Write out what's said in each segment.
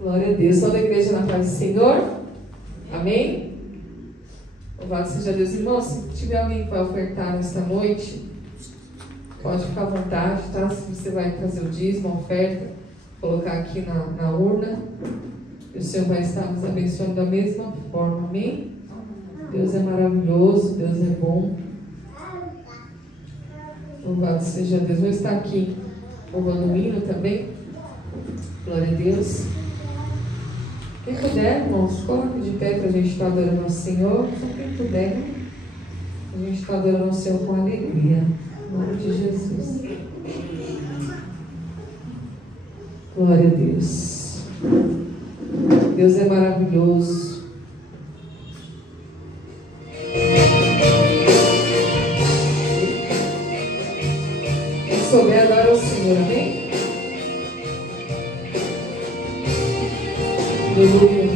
Glória a Deus. Toda a igreja na paz do Senhor. Amém? Louvado seja Deus. Irmãos, se tiver alguém que vai ofertar nesta noite, pode ficar à vontade, tá? Se você vai fazer o dízimo, a oferta, colocar aqui na urna. E o Senhor vai estar nos abençoando da mesma forma. Amém? Deus é maravilhoso, Deus é bom. Louvado seja Deus. Vou estar aqui louvando o hino também. Glória a Deus. Quem puder, irmãos, coloque de pé para a gente estar adorando ao Senhor. Só quem puder, a gente está adorando ao Senhor com alegria. Em nome de Jesus. Glória a Deus. Deus é maravilhoso. Quem souber, adora o Senhor, amém? Aleluia.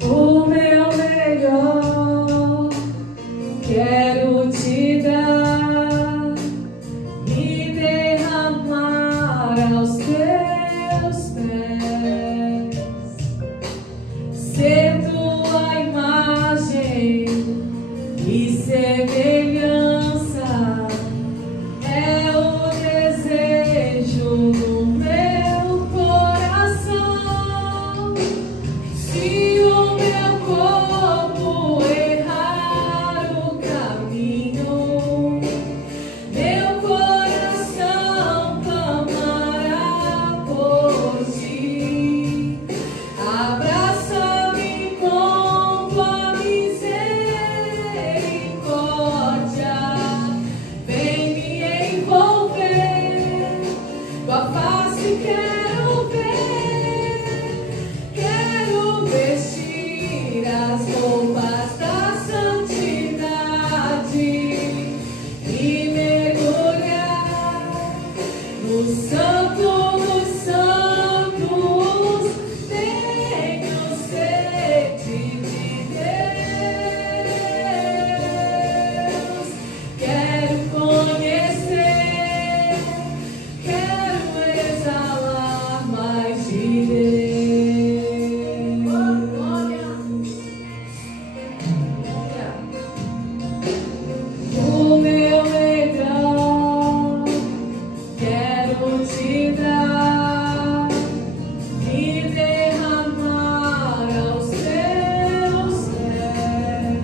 O meu melhor quero te dar e derramar aos teus pés, ser tua imagem e semelhança é o desejo do meu coração. Se o meu corpo errar o caminho, meu coração clamará por ti. Abraça-me com tua misericórdia, vem me envolver, tua face quero ver, quero vestir as roupas da santidade e mergulhar no Santo dos Santos. Tenho sede de Deus, quero conhecer, quero exalar mais de Deus. O meu melhor quero te dar e derramar aos teus pés,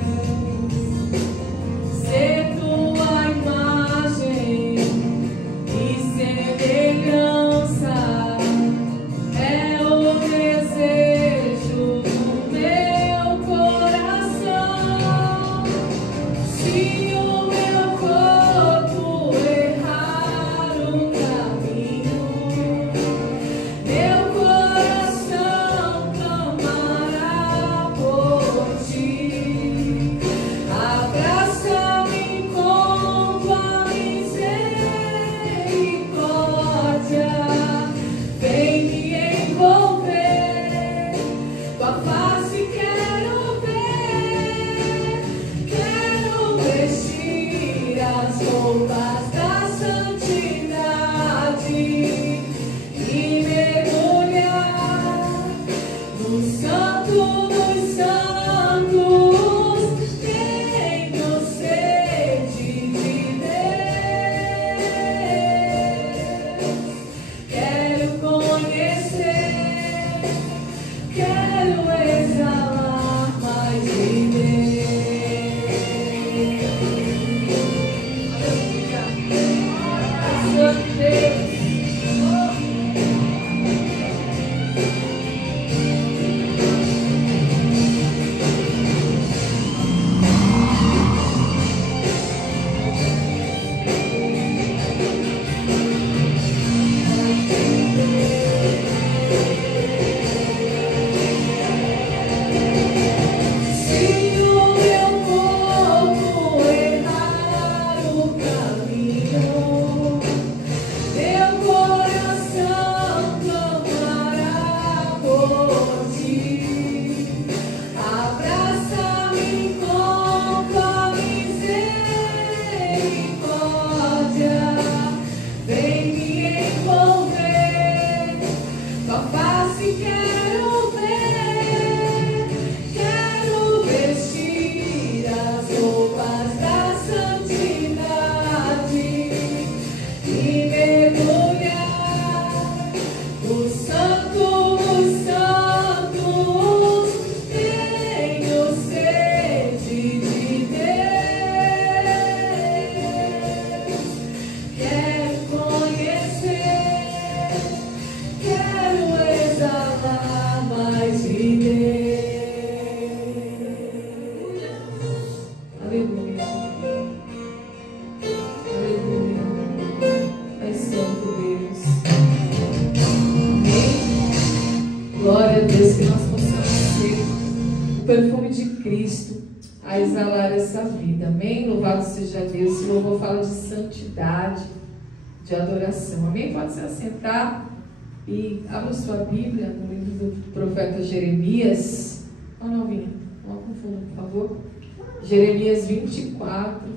ser tua imagem e semelhança é o desejo do meu coração. Se o meu corpo errar o caminho, meu coração clamará por ti. Abraça-me com tua misericórdia, vem me envolver, tua face quero ver, quero vestir exalar essa vida. Amém? Louvado seja Deus. Esse louvor fala de santidade, de adoração. Amém? Pode se assentar e abra sua Bíblia no livro do profeta Jeremias. Ó, novinha, coloca no fundo, por favor. Jeremias 24.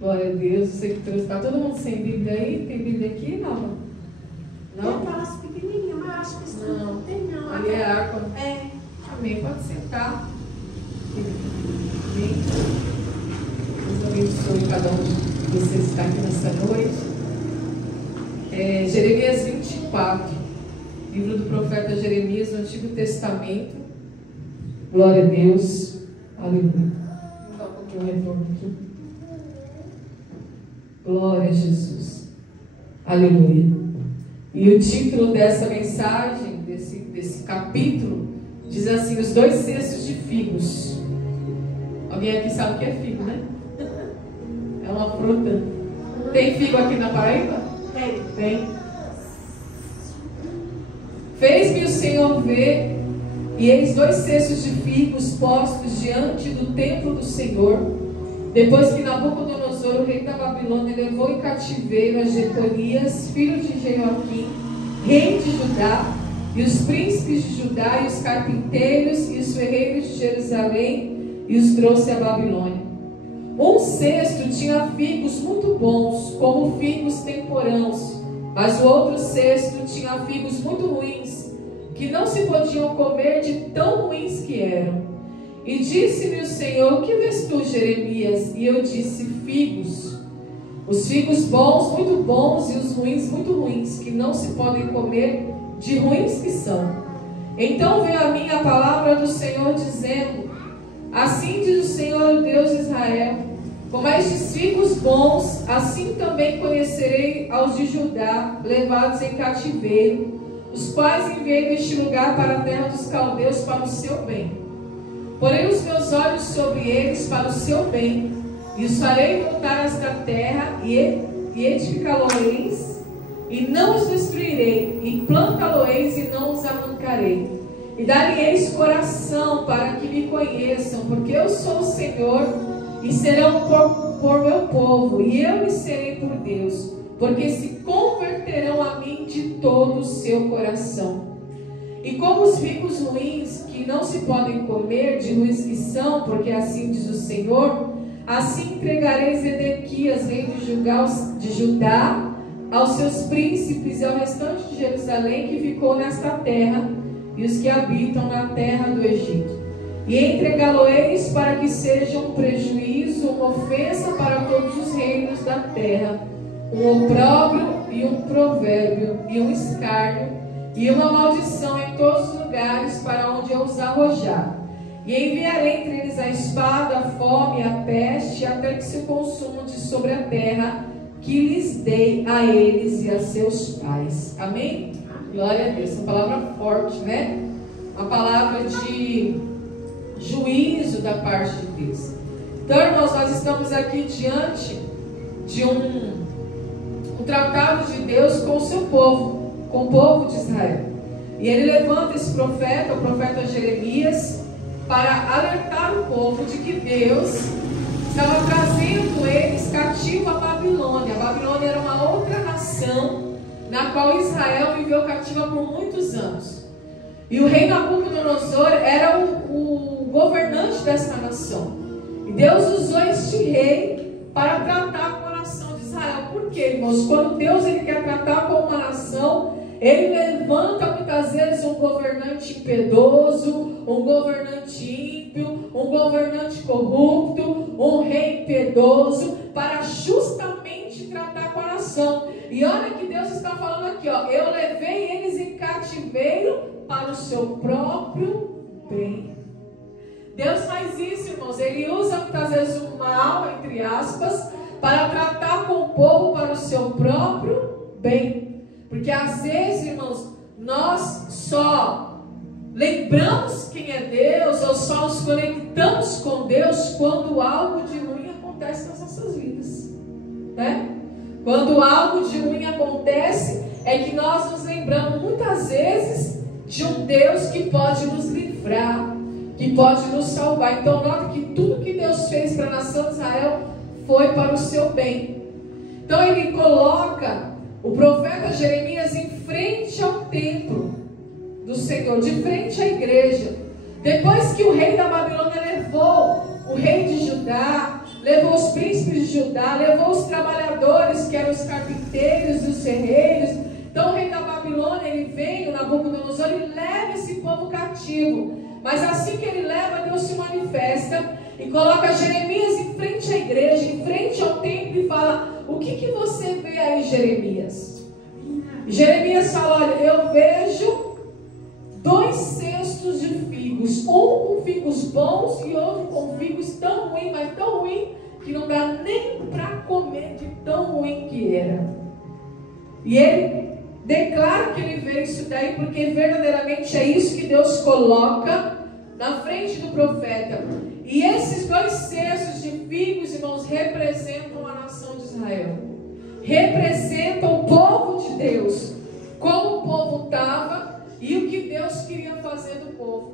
Glória a Deus. Você que trouxe. Está todo mundo sem Bíblia aí? Tem Bíblia aqui, Nova? Não? Tem aquelas pequenininhas, mas acho que isso não tem, não. Ali é água. É. Amém. Pode sentar. Amém. Deus abençoe cada um de vocês que está aqui nessa noite. Jeremias 24, livro do profeta Jeremias, no Antigo Testamento. Glória a Deus. Aleluia. Vou dar um pouquinho de retorno aqui. Glória a Jesus. Aleluia. E o título dessa mensagem, desse capítulo, diz assim: os 2 cestos de figos. Alguém aqui sabe o que é figo, né? É uma fruta. Tem figo aqui na Paraíba? Tem. Fez-me o Senhor ver, e eis 2 cestos de figos postos diante do templo do Senhor, depois que Nabucodonosor, o rei da Babilônia, levou em cativeiro a Jeconias, filho de Jeoaquim, rei de Judá, e os príncipes de Judá, e os carpinteiros, e os ferreiros de Jerusalém, e os trouxe à Babilônia. Um cesto tinha figos muito bons, como figos temporãos, mas o outro cesto tinha figos muito ruins, que não se podiam comer de tão ruins que eram. E disse-me o Senhor: que vês tu, Jeremias? E eu disse: figos. Os figos bons, muito bons, e os ruins, muito ruins, que não se podem comer de ruins que são. Então veio a mim a palavra do Senhor, dizendo: assim diz o Senhor, Deus de Israel: como estes figos bons, assim também conhecerei aos de Judá, levados em cativeiro, os quais enviei deste lugar para a terra dos caldeus para o seu bem. Porei os meus olhos sobre eles para o seu bem, e os farei voltar a esta terra, e edificá-lo-eis, e não os destruirei, e plantá-lo-eis, e não os arrancarei. E dar-lhe-eis coração para que me conheçam, porque eu sou o Senhor, e serão por meu povo, e eu lhes serei por Deus, porque se converterão a mim de todo o seu coração. E como os figos ruins, que não se podem comer, de ruins que são, porque assim diz o Senhor, assim entregarei Zedequias, rei de Judá, aos seus príncipes e ao restante de Jerusalém, que ficou nesta terra, e os que habitam na terra do Egito. E entregá-lo-eis para que seja um prejuízo, uma ofensa para todos os reinos da terra, um opróbrio e um provérbio, e um escárnio, e uma maldição em todos os lugares para onde eu os arrojar. E enviarei entre eles a espada, a fome, a peste, até que se consuma de sobre a terra, que lhes dei a eles e a seus pais. Amém? Glória a Deus. Uma palavra forte, né? Uma palavra de juízo da parte de Deus. Então, irmãos, nós estamos aqui diante de um tratado de Deus com o seu povo, com o povo de Israel. E ele levanta esse profeta, o profeta Jeremias, para alertar o povo de que Deus estava trazendo eles cativo à Babilônia. A Babilônia era uma outra nação na qual Israel viveu cativa por muitos anos. E o rei Nabucodonosor era o governante dessa nação. E Deus usou este rei para tratar com a nação de Israel. Por quê, irmãos? Quando Deus ele quer tratar com uma nação, ele levanta muitas vezes um governante impiedoso, um governante ímpio, um governante corrupto, um rei impiedoso, para justamente tratar com a nação. E olha que Deus está falando aqui, ó: eu levei eles em cativeiro para o seu próprio bem. Deus faz isso, irmãos. Ele usa muitas vezes o mal, entre aspas, para tratar com o povo para o seu próprio bem. Porque às vezes, irmãos, nós só lembramos quem é Deus, ou só nos conectamos com Deus quando algo de ruim acontece nas nossas vidas, né? Quando algo de ruim acontece, é que nós nos lembramos muitas vezes de um Deus que pode nos livrar, que pode nos salvar. Então nota que tudo que Deus fez para a nação de Israel foi para o seu bem. Então ele coloca o profeta Jeremias em frente ao templo do Senhor, de frente à igreja. Depois que o rei da Babilônia levou o rei de Judá, levou os príncipes de Judá, levou os trabalhadores, que eram os carpinteiros e os ferreiros. Então o rei da Babilônia, ele vem, o Nabucodonosor, e leva esse povo cativo. Mas assim que ele leva, Deus se manifesta e coloca Jeremias em frente à igreja, em frente ao templo, e fala: o que você vê aí, Jeremias? E Jeremias fala: olha, eu vejo 2 cestos de figos, um com figos bons e outro com figos tão ruim, mas tão ruim que não dá nem para comer, de tão ruim que era. E ele declara que ele vê isso daí, porque verdadeiramente é isso que Deus coloca na frente do profeta. E esses 2 cestos de figos, irmãos, representam a nação de Israel, representam o povo de Deus, como o povo estava e o que Deus queria fazer do povo.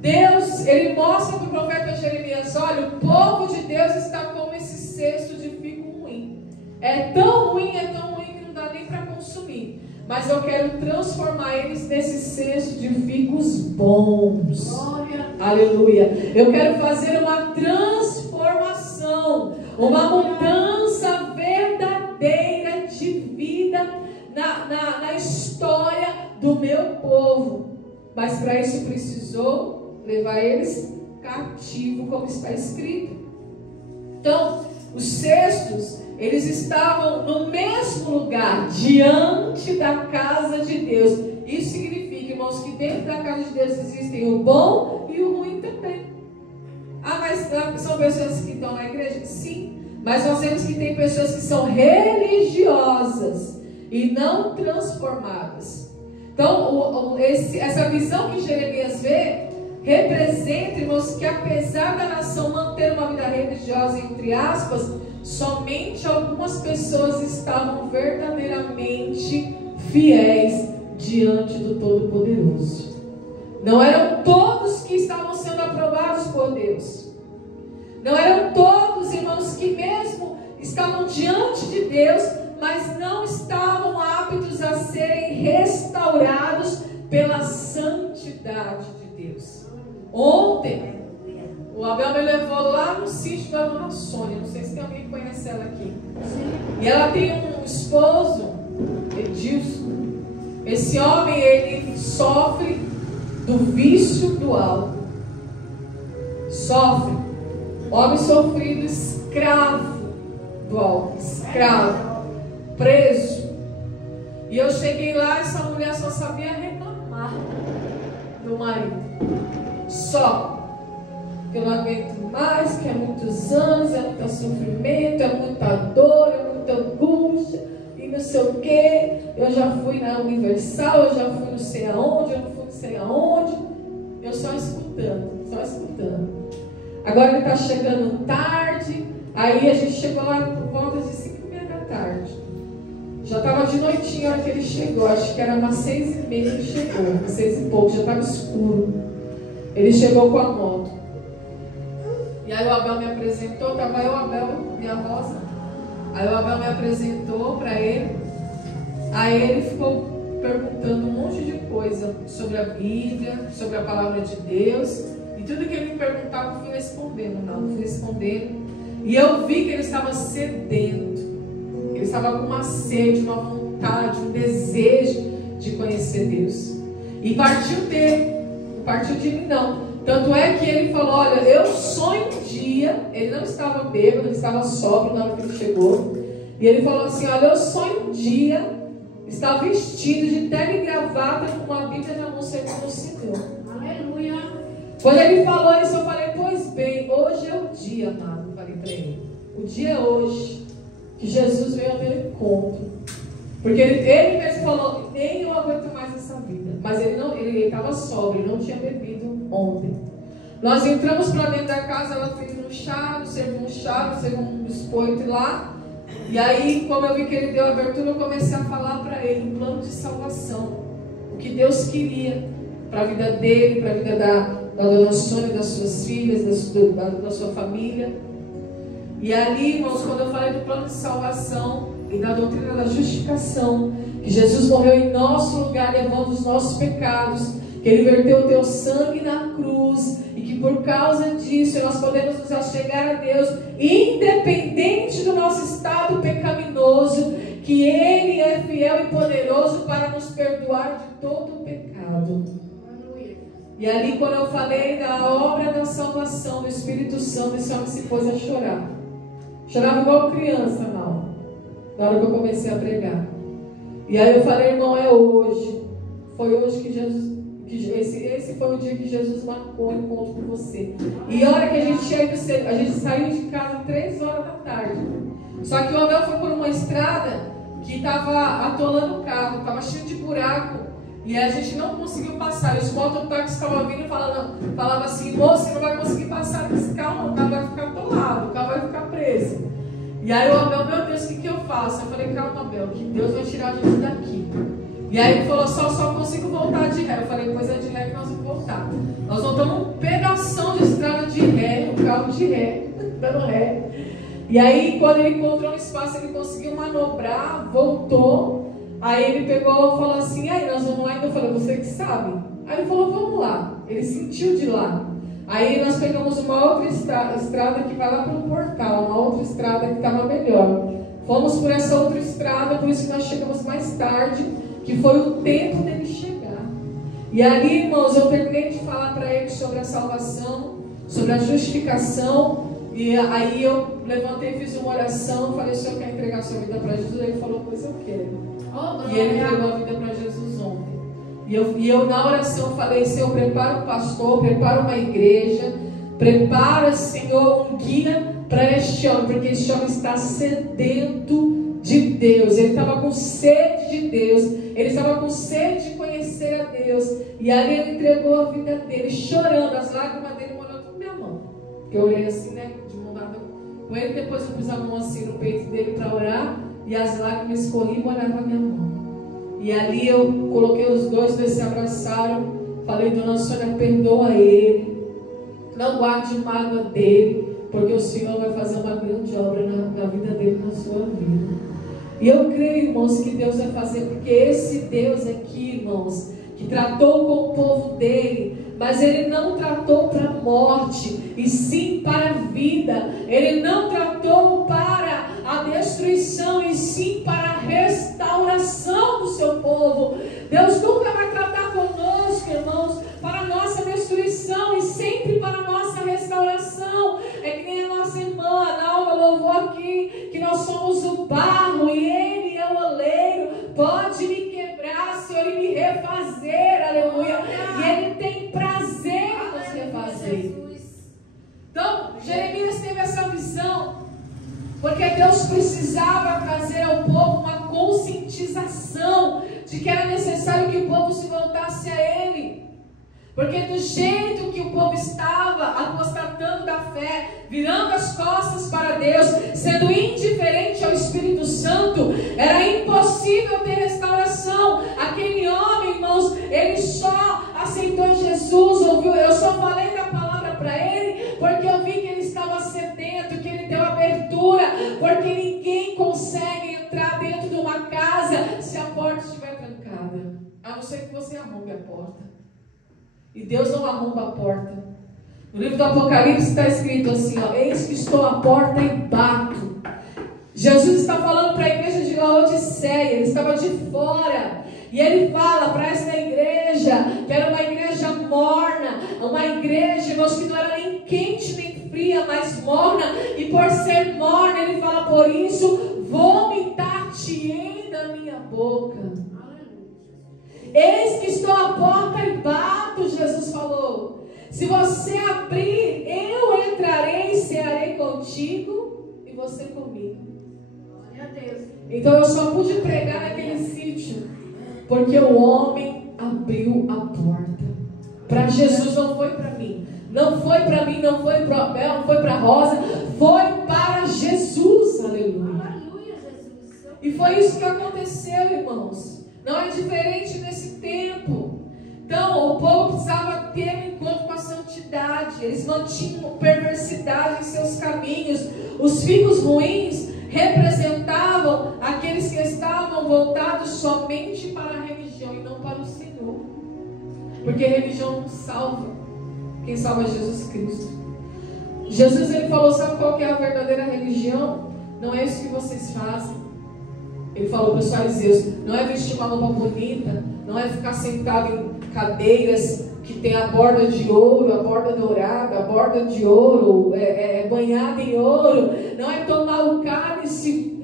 Deus, ele mostra para o profeta Jeremias: olha, o povo de Deus está como esse cesto de figo ruim. É tão ruim que não dá nem para consumir. Mas eu quero transformar eles nesse cesto de figos bons. Glória. Aleluia. Eu quero fazer uma transformação, uma mudança verdadeira de vida na história do meu povo. Mas para isso precisou levar eles cativo, como está escrito. Então, os cestos, eles estavam no mesmo lugar, diante da casa de Deus. Isso significa, irmãos, que dentro da casa de Deus existem o bom e o ruim também. Ah, mas são pessoas que estão na igreja? Sim, mas nós vemos que tem pessoas que são religiosas e não transformadas. Então, essa visão que Jeremias vê representa, irmãos, que apesar da nação manter uma vida religiosa, entre aspas, somente algumas pessoas estavam verdadeiramente fiéis diante do Todo-Poderoso. Não eram todos que estavam sendo aprovados por Deus. Não eram todos, irmãos, que mesmo estavam diante de Deus, mas não estavam aptos a serem restaurados pela santidade de Deus. Ontem, o Abel me levou lá no sítio da dona Sônia. Não sei se tem alguém que conhece ela aqui. E ela tem um esposo, Edilson. Esse homem, ele sofre do vício do álcool. Sofre. Homem sofrido, escravo do álcool. Escravo. Preso. E eu cheguei lá, essa mulher só sabia reclamar do marido. Só. Que eu não aguento mais, que é muitos anos, é muito sofrimento, é muita dor, é muita angústia, e não sei o que. Eu já fui na Universal, eu já fui não sei aonde, eu não fui não sei aonde. Eu só escutando, só escutando. Agora ele está chegando tarde, aí a gente chegou lá por volta de 5h30 da tarde. Já estava de noitinha a hora que ele chegou, acho que era umas 6h30 que ele chegou, 6 e pouco, já estava escuro. Ele chegou com a moto. E aí o Abel me apresentou, estava eu, Abel e a Rosa. Aí o Abel me apresentou para ele. Aí ele ficou perguntando um monte de coisa sobre a Bíblia, sobre a palavra de Deus. E tudo que ele me perguntava eu fui respondendo. E eu vi que ele estava sedento. Ele estava com uma sede, uma vontade, um desejo de conhecer Deus. E partiu dele, não partiu de mim não. Tanto é que ele falou: olha, eu sonho um dia. Ele não estava bêbado, ele estava sóbrio na hora que ele chegou. E ele falou assim: olha, eu sonho um dia estar vestido de terno e gravata com uma Bíblia na mão servindo o Senhor. Aleluia. Quando ele falou isso, eu falei: pois bem, hoje é o dia, amado. Eu falei para ele: o dia é hoje que Jesus veio ao meu encontro. Porque ele mesmo falou: nem eu aguento mais essa vida. Mas ele estava sóbrio, não tinha bebido ontem. Nós entramos para dentro da casa, ela fez um chá, serviu um biscoito lá. E aí, como eu vi que ele deu abertura, eu comecei a falar para ele um plano de salvação. O que Deus queria para a vida dele, para a vida da dona Sônia, das suas filhas, da sua família. E ali, irmãos, quando eu falei do plano de salvação e da doutrina da justificação, que Jesus morreu em nosso lugar, levando os nossos pecados, que Ele verteu o teu sangue na cruz, e que por causa disso nós podemos nos achegar a Deus, independente do nosso estado pecaminoso, que Ele é fiel e poderoso para nos perdoar de todo o pecado. E ali, quando eu falei da obra da salvação do Espírito Santo, esse homem se pôs a chorar. Chorava igual criança, não, na hora que eu comecei a pregar. E aí eu falei, irmão, é hoje. Foi hoje que Jesus, esse foi o dia que Jesus marcou o encontro com você. E a hora que a gente saiu de casa 3 horas da tarde. Só que o Abel foi por uma estrada que estava atolando o carro, estava cheio de buraco. E a gente não conseguiu passar. E os mototáxis estavam vindo e falava assim, moço, você não vai conseguir passar desse carro, não, o carro vai ficar atolado, o carro vai ficar preso. E aí o Abel, meu Deus, o que eu faço? Eu falei, calma, Abel, que Deus vai tirar a gente daqui. E aí ele falou, só consigo voltar de ré. Eu falei, pois é de ré que nós vamos voltar. Nós voltamos um pedação de estrada de ré, um carro de ré, dando ré. E aí quando ele encontrou um espaço, ele conseguiu manobrar, voltou. Aí ele pegou e falou assim, aí nós vamos lá. Eu falei, você que sabe. Aí ele falou, vamos lá. Ele sentiu de lá. Aí nós pegamos uma outra estrada que vai lá para o portal, uma outra estrada que estava melhor. Fomos por essa outra estrada, por isso que nós chegamos mais tarde, que foi o tempo dele chegar. E ali, irmãos, eu terminei de falar para ele sobre a salvação, sobre a justificação. E aí eu levantei, fiz uma oração, falei, o senhor quer entregar sua vida para Jesus? Ele falou, pois eu quero. E ele entregou a vida para Jesus ontem. E eu na oração falei, Senhor, prepara um pastor, prepara uma igreja, prepara, Senhor, um guia para este homem, porque este homem está sedento de Deus. Ele estava com sede de Deus, ele estava com sede de conhecer a Deus. E ali ele entregou a vida dele, chorando, as lágrimas dele molhou tudo minha mão. Eu olhei assim, né, de mão dada com ele, depois eu pus a mão assim no peito dele para orar, e as lágrimas escorriam e molhavam a minha mão. E ali eu coloquei os dois se abraçaram. Falei, dona Sônia, perdoa ele, não guarde mágoa dele, porque o Senhor vai fazer uma grande obra na vida dele, na sua vida. E eu creio, irmãos, que Deus vai fazer, porque esse Deus aqui, irmãos, que tratou com o povo dele, mas ele não tratou para a morte, e sim para a vida. Ele não tratou para a destruição, e sim para a restauração do seu povo. Deus nunca vai tratar conosco, irmãos, para a nossa destruição, e sempre para a nossa restauração. É que nem a nossa irmã Nalva louvou aqui, que nós somos o barro e Ele é o oleiro. Pode me quebrar, Senhor, e me refazer, aleluia. E Ele tem prazer em nos refazer. Então, Jeremias teve essa visão, porque Deus precisava trazer ao povo uma conscientização de que era necessário que o povo se voltasse a Ele. Porque do jeito que o povo estava apostatando da fé, virando as costas para Deus, sendo indiferente ao Espírito Santo, era impossível ter restauração. Aquele homem, irmãos, ele só aceitou Jesus, ouviu, eu só falei da palavra para ele, porque eu vi que ele estava sedento, que ele deu abertura, porque ninguém consegue entrar dentro de uma casa se a porta estiver trancada, a não ser que você arrombe a porta. E Deus não arromba a porta. No livro do Apocalipse está escrito assim, ó, eis que estou à porta e bato. Jesus está falando para a igreja de Laodiceia, ele estava de fora. E ele fala para essa igreja, que era uma igreja morna, uma igreja, irmãos, que não era nem quente nem fria, mas morna. E por ser morna, ele fala, por isso, vomitar-te-ei da minha boca. Eis que estou à porta e bato, Jesus falou. Se você abrir, eu entrarei e cearei contigo e você comigo. Glória a Deus. Então eu só pude pregar naquele sítio porque o homem abriu a porta. Para Jesus, não foi para mim. Não foi para mim, não foi para Abel, não foi para Rosa. Foi para Jesus, aleluia. Aleluia, Jesus. E foi isso que aconteceu, irmãos. Não é diferente nesse tempo. Então o povo precisava ter um encontro com a santidade. Eles mantinham perversidade em seus caminhos. Os figos ruins representavam aqueles que estavam voltados somente para a religião e não para o Senhor. Porque a religião não salva. Quem salva é Jesus Cristo. Jesus, ele falou, sabe qual que é a verdadeira religião? Não é isso que vocês fazem. Ele falou para os fariseus, não é vestir uma roupa bonita, não é ficar sentado em cadeiras que tem a borda de ouro, a borda dourada, a borda de ouro, banhada em ouro, não é tomar o cálice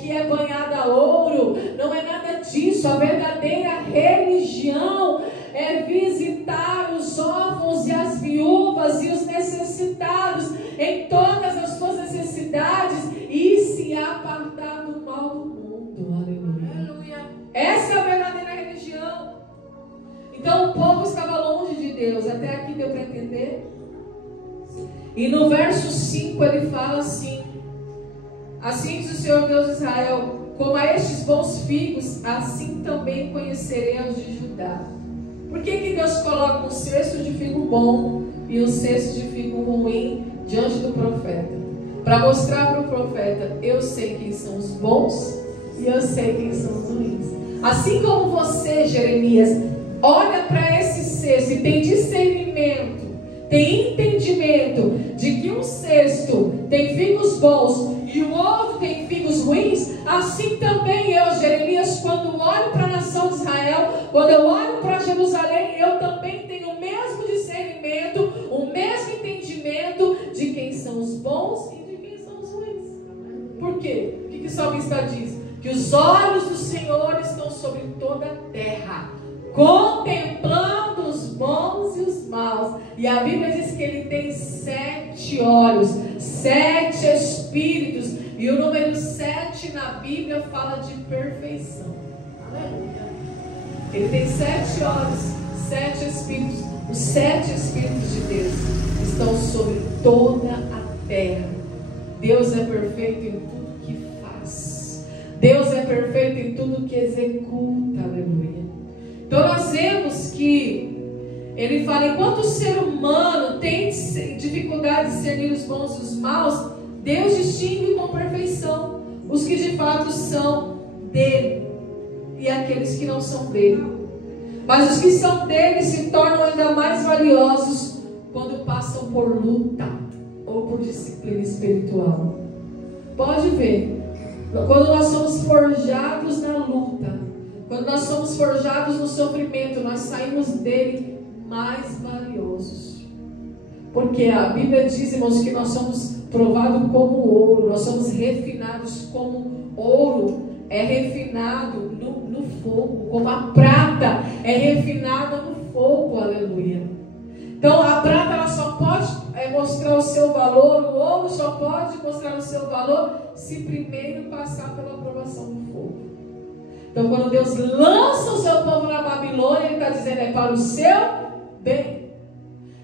que é banhado a ouro, não é nada disso. A verdadeira religião é visitar os órfãos e as viúvas e os necessitados em todas as suas necessidades e se apartar do mal do mundo. Aleluia. Essa é a verdadeira religião. Então o povo estava longe de Deus. Até aqui deu para entender? E no verso 5 ele fala assim: assim diz o Senhor Deus de Israel, como a estes bons figos, assim também conhecerei aos de Judá. Por que Deus coloca um cesto de figo bom e um cesto de figo ruim diante do profeta? Para mostrar para o profeta, eu sei quem são os bons e eu sei quem são os ruins. Assim como você, Jeremias, olha para esse cesto e tem discernimento, tem entendimento de que um cesto tem figos bons e o outro tem figos ruins, assim também eu, Jeremias, quando olho para a nação de Israel, quando eu olho para Jerusalém, eu também tenho o mesmo discernimento, o mesmo entendimento de quem são os bons e de quem são os ruins. Por quê? O que o salmista diz? Que os olhos do Senhor estão sobre toda a terra, contemplando os bons e os maus. E a Bíblia diz que ele tem 7 olhos, 7 espíritos. E o número 7 na Bíblia fala de perfeição. Aleluia. Ele tem 7 olhos, 7 espíritos. Os 7 espíritos de Deus estão sobre toda a terra. Deus é perfeito em tudo que faz. Deus é perfeito em tudo que executa. Aleluia. Então nós vemos que ele fala, enquanto o ser humano tem dificuldade de discernir os bons e os maus, Deus distingue com perfeição os que de fato são dele e aqueles que não são dele. Mas os que são dele se tornam ainda mais valiosos quando passam por luta ou por disciplina espiritual. Pode ver, quando nós somos forjados na luta, quando nós somos forjados no sofrimento, nós saímos dele mais valiosos. Porque a Bíblia diz, irmãos, que nós somos provados como ouro, nós somos refinados como ouro é refinado no fogo, como a prata é refinada no fogo. Aleluia. Então a prata ela só pode mostrar o seu valor, o ouro só pode mostrar o seu valor se primeiro passar pela aprovação do fogo. Então quando Deus lança o seu povo na Babilônia, Ele está dizendo, é para o seu bem.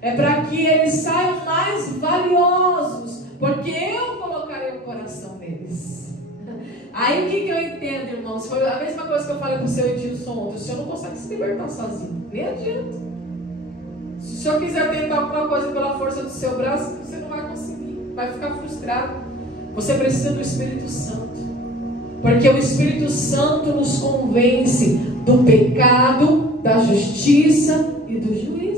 É para que eles saiam mais valiosos, porque eu colocarei o coração neles. Aí o que eu entendo, irmãos? Foi a mesma coisa que eu falei para o seu Edilson ontem. O senhor não consegue se libertar sozinho, nem adianta. Se o senhor quiser tentar alguma coisa pela força do seu braço, você não vai conseguir, vai ficar frustrado. Você precisa do Espírito Santo, porque o Espírito Santo nos convence do pecado, da justiça e do juízo.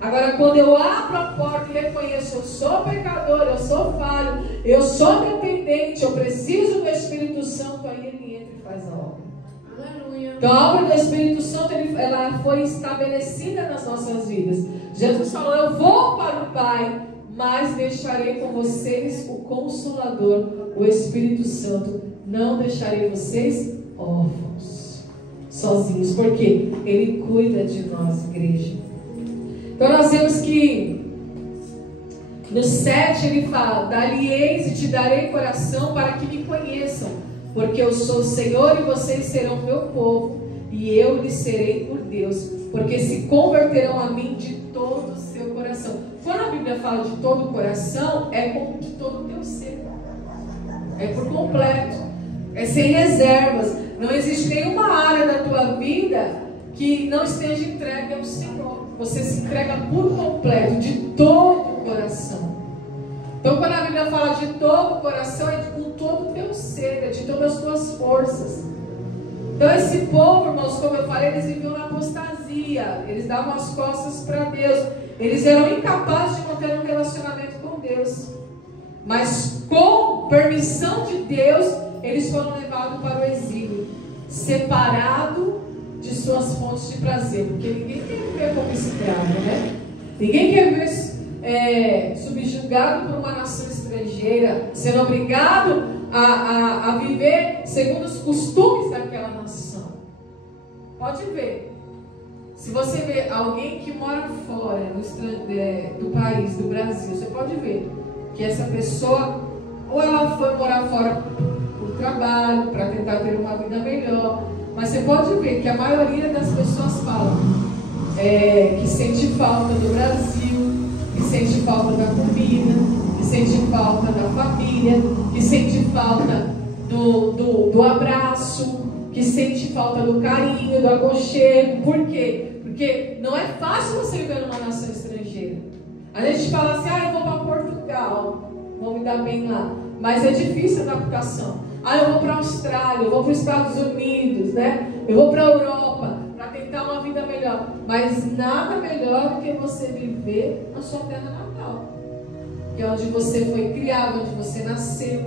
Agora, quando eu abro a porta e reconheço, eu sou pecador, eu sou falho, eu sou dependente, eu preciso do Espírito Santo, aí Ele entra e faz a obra. Aleluia. Então, a obra do Espírito Santo, ela foi estabelecida nas nossas vidas. Jesus falou, eu vou para o Pai, mas deixarei com vocês o Consolador, o Espírito Santo. Não deixarei vocês órfãos, sozinhos, porque Ele cuida de nós, igreja. Então nós vemos que no 7 ele fala, dar-lhe-eis e te darei coração para que me conheçam, porque eu sou o Senhor e vocês serão meu povo, e eu lhes serei por Deus, porque se converterão a mim de todo o seu coração. Quando a Bíblia fala de todo o coração, é como de todo o teu ser, é por completo, é sem reservas. Não existe nenhuma área da tua vida que não esteja entregue ao Senhor. Você se entrega por completo, de todo o coração. Então, quando a Bíblia fala de todo o coração, é com todo o teu ser, é de todas as tuas forças. Então, esse povo, irmãos, como eu falei, eles viviam na apostasia, eles davam as costas para Deus, eles eram incapazes de manter um relacionamento com Deus. Mas, com permissão de Deus, eles foram levados para o exílio, separado de suas fontes de prazer, porque ninguém quer viver como escravo, né? Ninguém quer viver subjugado por uma nação estrangeira, sendo obrigado a viver segundo os costumes daquela nação. Pode ver, se você vê alguém que mora fora do país, do Brasil, você pode ver que essa pessoa, ou ela foi morar fora por trabalho, para tentar ter uma vida melhor, mas você pode ver que a maioria das pessoas falam que sente falta do Brasil, que sente falta da comida, que sente falta da família, que sente falta do abraço, que sente falta do carinho, do aconchego. Por quê? Porque não é fácil você viver numa nação estrangeira. A gente fala assim, eu vou para Portugal, vou me dar bem lá. Mas é difícil a adaptação. Eu vou para a Austrália, eu vou para os Estados Unidos, né? Eu vou para a Europa, para tentar uma vida melhor. Mas nada melhor do que você viver na sua terra natal, que é onde você foi criado, onde você nasceu.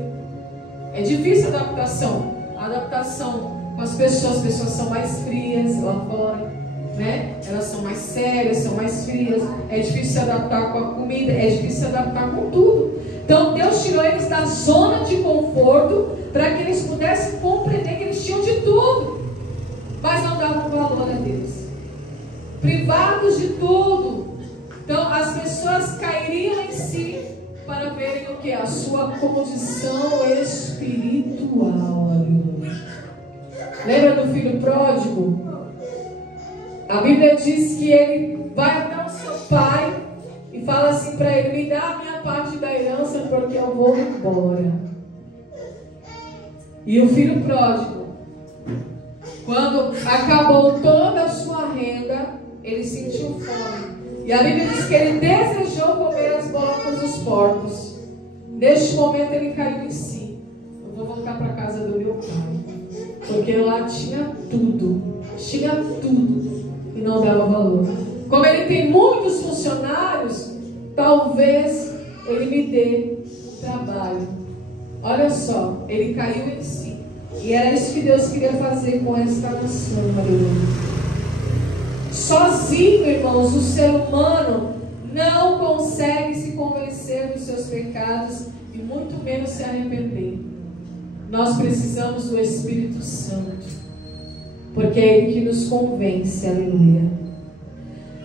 É difícil a adaptação. A adaptação com as pessoas são mais frias lá fora, né? Elas são mais sérias, são mais frias. É difícil se adaptar com a comida, é difícil se adaptar com tudo. Então Deus tirou eles da zona de conforto para que eles pudessem compreender que eles tinham de tudo, mas não davam valor a Deus, privados de tudo. Então as pessoas cairiam em si para verem o que? A sua condição espiritual. Lembra do filho pródigo? A Bíblia diz que ele vai até o seu pai e fala assim para ele: me dá a minha parte da herança porque eu vou embora. E o filho pródigo, quando acabou toda a sua renda, ele sentiu fome. E a Bíblia diz que ele desejou comer as bolacas dos porcos. Neste momento ele caiu em si: eu vou voltar para a casa do meu pai, porque lá tinha tudo e não dava valor. Como ele tem muitos funcionários, talvez ele me dê trabalho. Olha só, ele caiu em si. E era isso que Deus queria fazer com esta nação. Aleluia. Sozinho, irmãos, o ser humano não consegue se convencer dos seus pecados e muito menos se arrepender. Nós precisamos do Espírito Santo, porque é Ele que nos convence. Aleluia.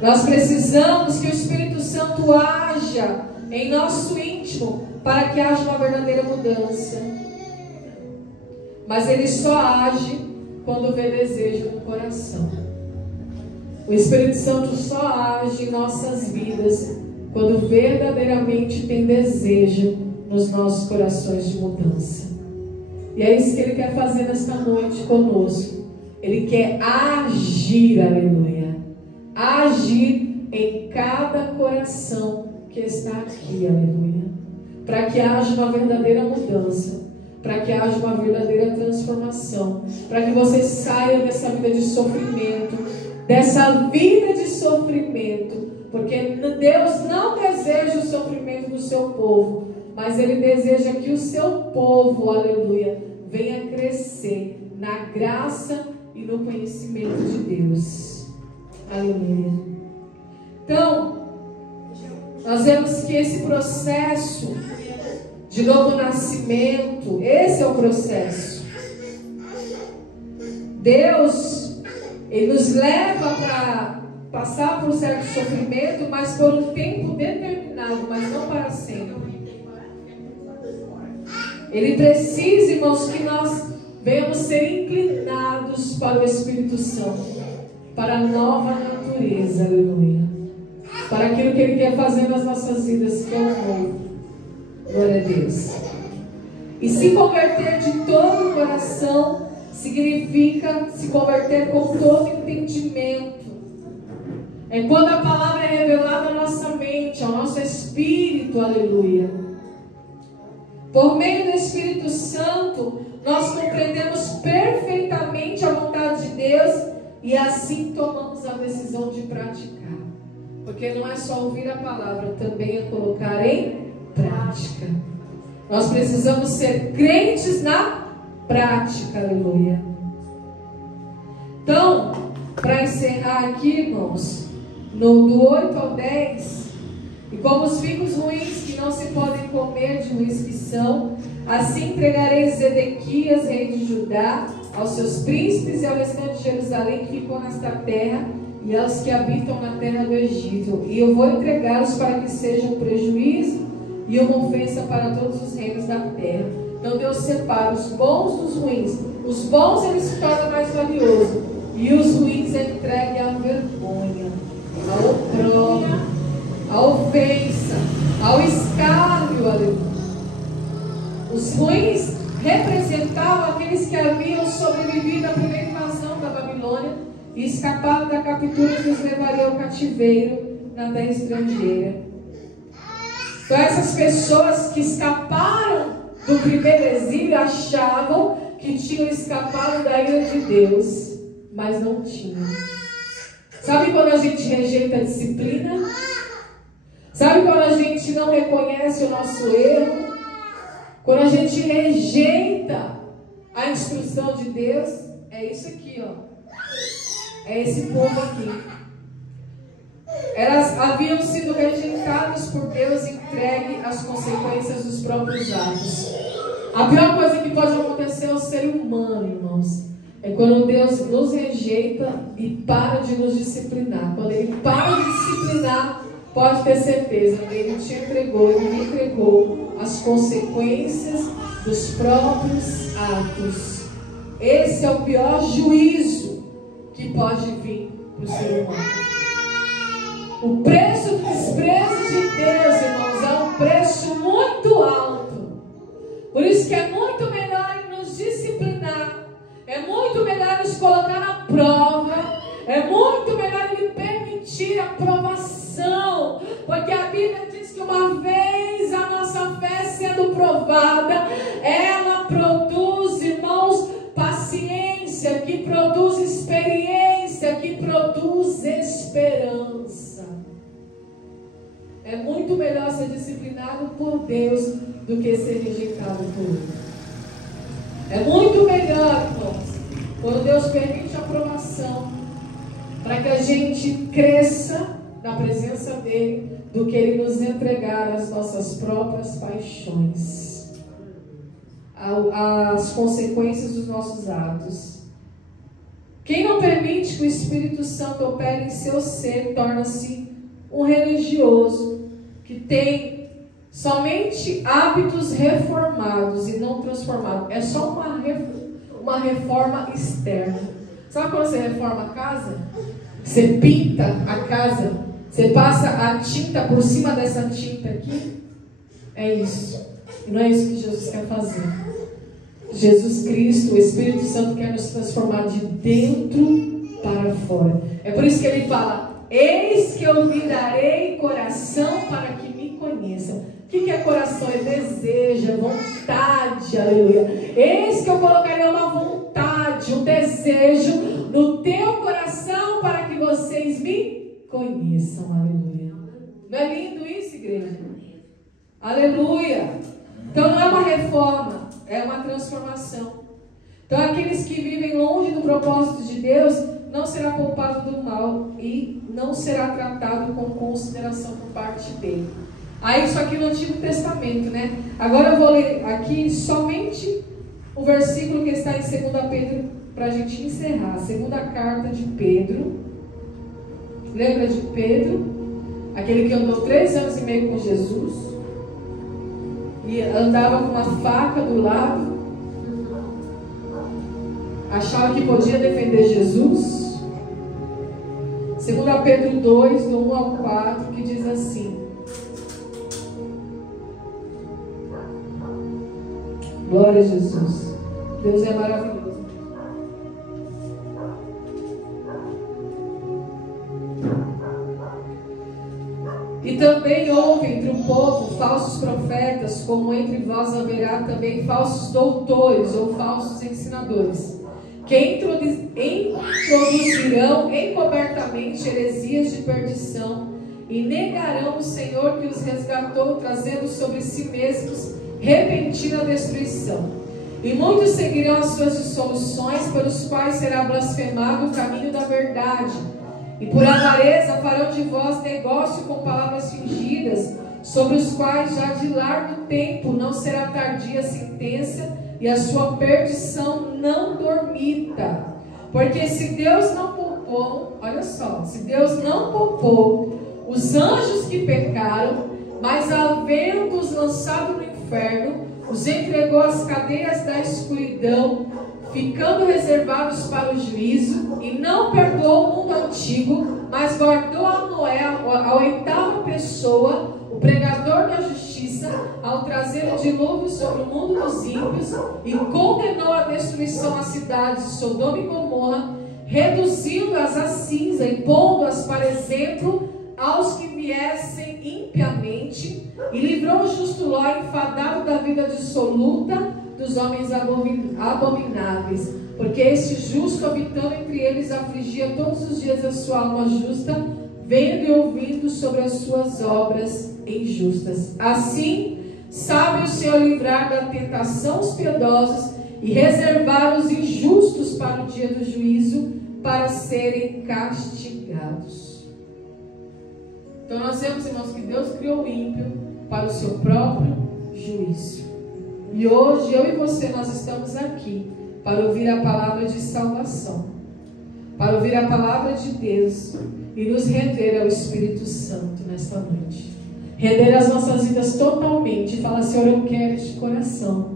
Nós precisamos que o Espírito Santo haja em nosso íntimo para que haja uma verdadeira mudança. Mas Ele só age quando vê desejo no coração. O Espírito Santo só age em nossas vidas quando verdadeiramente tem desejo nos nossos corações de mudança. E é isso que Ele quer fazer nesta noite conosco. Ele quer agir, aleluia, agir em cada coração que está aqui, aleluia, para que haja uma verdadeira mudança, para que haja uma verdadeira transformação, para que você saia dessa vida de sofrimento, porque Deus não deseja o sofrimento do seu povo, mas Ele deseja que o seu povo, aleluia, venha crescer na graça e no conhecimento de Deus. Aleluia. Então, nós vemos que esse processo de novo nascimento, esse é o processo. Deus, Ele nos leva para passar por um certo sofrimento, mas por um tempo determinado, mas não para sempre. Ele precisa, irmãos, que nós venhamos ser inclinados para o Espírito Santo, para a nova natureza, aleluia, para aquilo que Ele quer fazer nas nossas vidas, que é o novo. Glória a Deus. E se converter de todo o coração significa se converter com todo entendimento. É quando a palavra é revelada à nossa mente, ao nosso espírito, aleluia. Por meio do Espírito Santo, nós compreendemos perfeitamente a vontade de Deus e assim tomamos a decisão de praticar. Porque não é só ouvir a palavra, também é colocar em prática. Nós precisamos ser crentes na prática, aleluia. Então, para encerrar aqui, irmãos, do 8 ao 10, e como os figos ruins que não se podem comer de ruins que são, assim entregareis Zedequias, rei de Judá, aos seus príncipes e ao restante de Jerusalém que ficou nesta terra, e aos que habitam na terra do Egito. E eu vou entregá-los para que sejam um prejuízo e uma ofensa para todos os reinos da terra. Então Deus separa os bons dos ruins. Os bons ele se torna mais valioso, e os ruins ele entregue à vergonha, ao opróbrio, à ofensa, ao escárnio, aleluia. Os ruins representavam aqueles que haviam sobrevivido à primeira invasão da Babilônia e escapado da captura que os levaria ao cativeiro na terra estrangeira. Então essas pessoas que escaparam do primeiro exílio achavam que tinham escapado da ira de Deus, mas não tinham. Sabe quando a gente rejeita a disciplina? Sabe quando a gente não reconhece o nosso erro? Quando a gente rejeita a instrução de Deus? É isso aqui, ó. É esse povo aqui. Elas haviam sido rejeitadas por Deus e entregue às consequências dos próprios atos. A pior coisa que pode acontecer ao ser humano, irmãos, é quando Deus nos rejeita e para de nos disciplinar. Quando Ele para de disciplinar, pode ter certeza, Ele te entregou, Ele me entregou as consequências dos próprios atos. Esse é o pior juízo que pode vir para o ser humano. O preço do desprezo de Deus, irmãos, é um preço muito alto. Por isso que é muito melhor Ele nos disciplinar, é muito melhor nos colocar na prova, é muito melhor Ele permitir a provação, porque a Bíblia diz que uma vez a nossa fé sendo provada, ela produz, irmãos, paciência, que produz experiência, que produz esperança. É muito melhor ser disciplinado por Deus do que ser rejeitado por Ele. É muito melhor, irmãos, quando Deus permite a aprovação, para que a gente cresça na presença dEle, do que Ele nos entregar as nossas próprias paixões, as consequências dos nossos atos. Quem não permite que o Espírito Santo opere em seu ser, torna-se um religioso que tem somente hábitos reformados e não transformados. É só uma reforma externa. Sabe quando você reforma a casa? Você pinta a casa, você passa a tinta por cima dessa tinta aqui. É isso. E não é isso que Jesus quer fazer. Jesus Cristo, o Espírito Santo, quer nos transformar de dentro para fora. É por isso que ele fala: eis que eu lhe darei coração para que me conheçam. O que é coração? É desejo, é vontade, aleluia. Eis que eu colocarei uma vontade, um desejo no teu coração para que vocês me conheçam, aleluia. Não é lindo isso, igreja? Aleluia. Então não é uma reforma, é uma transformação. Então aqueles que vivem longe do propósito de Deus não será poupado do mal e não será tratado com consideração por parte dele. Aí isso aqui no Antigo Testamento, né? Agora eu vou ler aqui somente o versículo que está em 2 Pedro, para a gente encerrar. Segunda carta de Pedro. Lembra de Pedro? Aquele que andou 3 anos e meio com Jesus e andava com uma faca do lado, achava que podia defender Jesus. 2 Pedro 2, do 1 ao 4, que diz assim: glória a Jesus. Deus é maravilhoso. também houve entre o povo falsos profetas, como entre vós haverá também falsos doutores ou falsos ensinadores, que introduzirão encobertamente heresias de perdição e negarão o Senhor que os resgatou, trazendo sobre si mesmos repentina destruição. E muitos seguirão as suas dissoluções, pelos quais será blasfemado o caminho da verdade. E por avareza farão de vós negócio com palavras fingidas, sobre os quais já de largo tempo não será tardia a sentença, e a sua perdição não dormita. Porque se Deus não poupou, olha só, se Deus não poupou os anjos que pecaram, mas havendo-os lançado no inferno, os entregou às cadeias da escuridão, ficando reservados para o juízo, e não perdoou o mundo antigo, mas guardou a Noé, a oitava pessoa, o pregador da justiça, ao trazer o dilúvio sobre o mundo dos ímpios, e condenou a destruição às cidades de Sodoma e Gomorra, reduzindo-as a cinza e pondo-as para exemplo aos que viessem impiamente, e livrou o justo Ló, enfadado da vida dissoluta dos homens abomináveis, porque este justo, habitando entre eles, afligia todos os dias a sua alma justa, vendo e ouvindo sobre as suas obras injustas. Assim, sabe o Senhor livrar da tentação os piedosos e reservar os injustos para o dia do juízo, para serem castigados. Então nós vemos, irmãos, que Deus criou o ímpio para o seu próprio juízo. E hoje eu e você, nós estamos aqui para ouvir a palavra de salvação, para ouvir a palavra de Deus e nos render ao Espírito Santo nesta noite. Render as nossas vidas totalmente e falar: Senhor, eu quero este coração,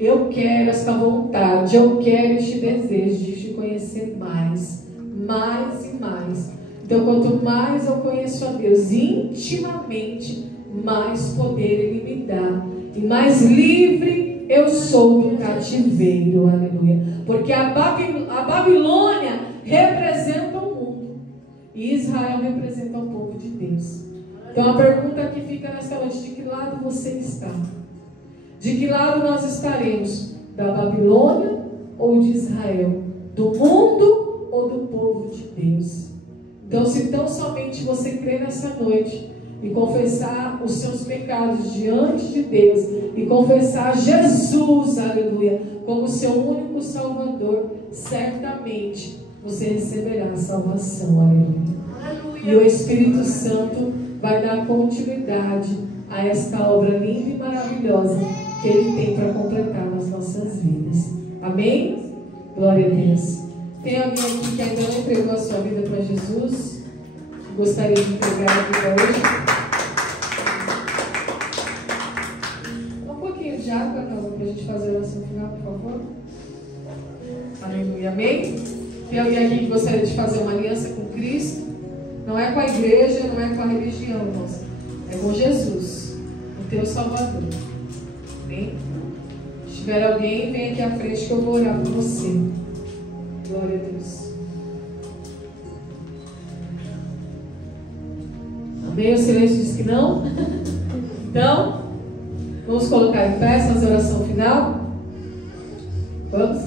eu quero esta vontade, eu quero este desejo de te conhecer mais, mais e mais. Então, quanto mais eu conheço a Deus intimamente, mais poder Ele me dá, e mais livre eu sou do cativeiro, aleluia. Porque a Babilônia representa o mundo, e Israel representa o povo de Deus. Então a pergunta que fica nesta noite: de que lado você está? De que lado nós estaremos? Da Babilônia ou de Israel? Do mundo ou do povo de Deus? Então, se tão somente você crer nessa noite e confessar os seus pecados diante de Deus e confessar Jesus, aleluia, como seu único Salvador, certamente você receberá a salvação, aleluia. E o Espírito Santo vai dar continuidade a esta obra linda e maravilhosa que Ele tem para completar nas nossas vidas. Amém? Glória a Deus. Tem alguém aqui que ainda não entregou a sua vida para Jesus? Gostaria de entregar a vida hoje? Um pouquinho de água para a gente fazer a oração final, por favor. Aleluia. Amém? Tem alguém aqui que gostaria de fazer uma aliança com Cristo? Não é com a igreja, não é com a religião, irmãos. É com Jesus, o teu Salvador. Amém? Se tiver alguém, vem aqui à frente que eu vou orar por você. Glória a Deus. Amém? O silêncio diz que não. Então, vamos colocar em pé, fazer a oração final. Vamos?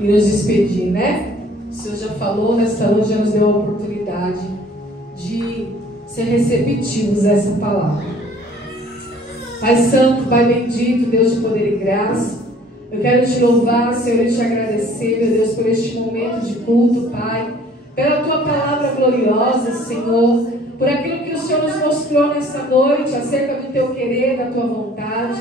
E nos despedir, né? O Senhor já falou, nesta noite já nos deu a oportunidade de ser receptivos a essa palavra. Pai Santo, Pai bendito, Deus de poder e graça, eu quero te louvar, Senhor, e te agradecer, meu Deus, por este momento de culto, Pai, pela tua palavra gloriosa, Senhor, por aquilo que o Senhor nos mostrou nesta noite acerca do teu querer, da tua vontade.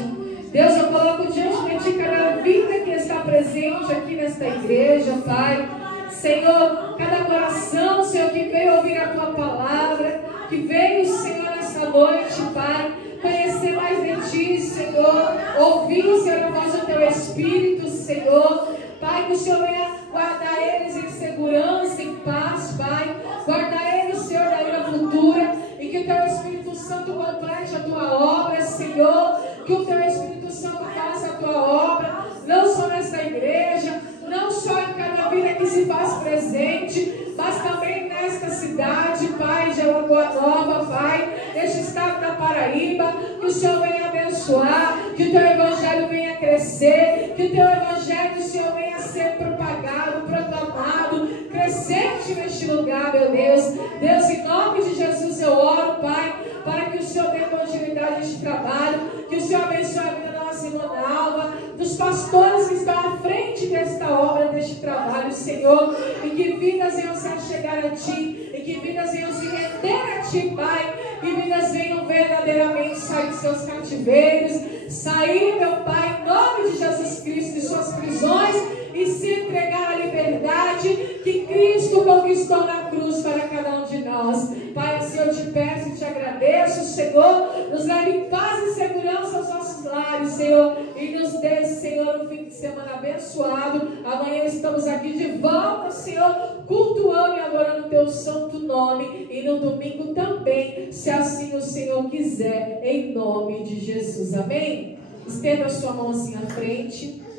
Deus, eu coloco diante de ti cada vida que está presente aqui nesta igreja, Pai. Senhor, cada coração, Senhor, que veio ouvir a tua palavra, que veio, Senhor, nesta noite, Pai, conhecer mais de ti, Senhor, ouvir, Senhor, a voz do teu Espírito, Senhor, Pai, que o Senhor venha guardar eles em segurança, em paz, Pai, guardar eles, Senhor, da ira futura, e que o teu Espírito Santo complete a tua obra, Senhor, que o teu Espírito Santo faça a tua obra, não só nesta igreja, não só em cada vida que se faz presente, mas também nesta cidade, Pai, de Alagoa Nova, Pai, neste estado Paraíba, que o Senhor venha abençoar, que o teu evangelho venha crescer, que o teu evangelho, Senhor, venha ser propagado, proclamado, crescente neste lugar, meu Deus. Deus, em nome de Jesus eu oro, Pai, para que o Senhor dê continuidade a este trabalho, que o Senhor abençoe a vida da nossa irmã Alva, dos pastores que estão à frente desta obra, deste trabalho, Senhor, e que vidas venham se achegar a Ti, e que vidas venham se render a Ti, Pai, que vidas venham verdadeiramente sair de seus cativeiros, sair, meu Pai, em nome de Jesus Cristo, de suas prisões, e se entregar à liberdade que Cristo conquistou na cruz para cada um de nós. Pai, assim eu te peço e te agradeço, Senhor, nos leve em paz e segurança aos nossos lares, Senhor, e nos dê, Senhor, um fim de semana abençoado. Amanhã estamos aqui de volta, Senhor, cultuando e adorando o teu santo nome, e no domingo também, se assim o Senhor quiser, em nome de Jesus. Amém? Estenda a sua mão assim à frente.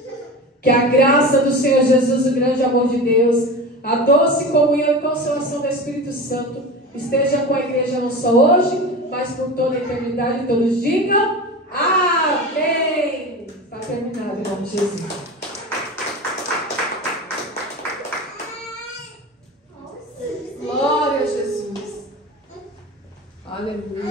Que a graça do Senhor Jesus, o grande amor de Deus, a doce comunhão e consolação do Espírito Santo esteja com a igreja não só hoje, mas por toda a eternidade. Todos digam amém. Está terminado em nome de Jesus. Glória a Jesus. Aleluia.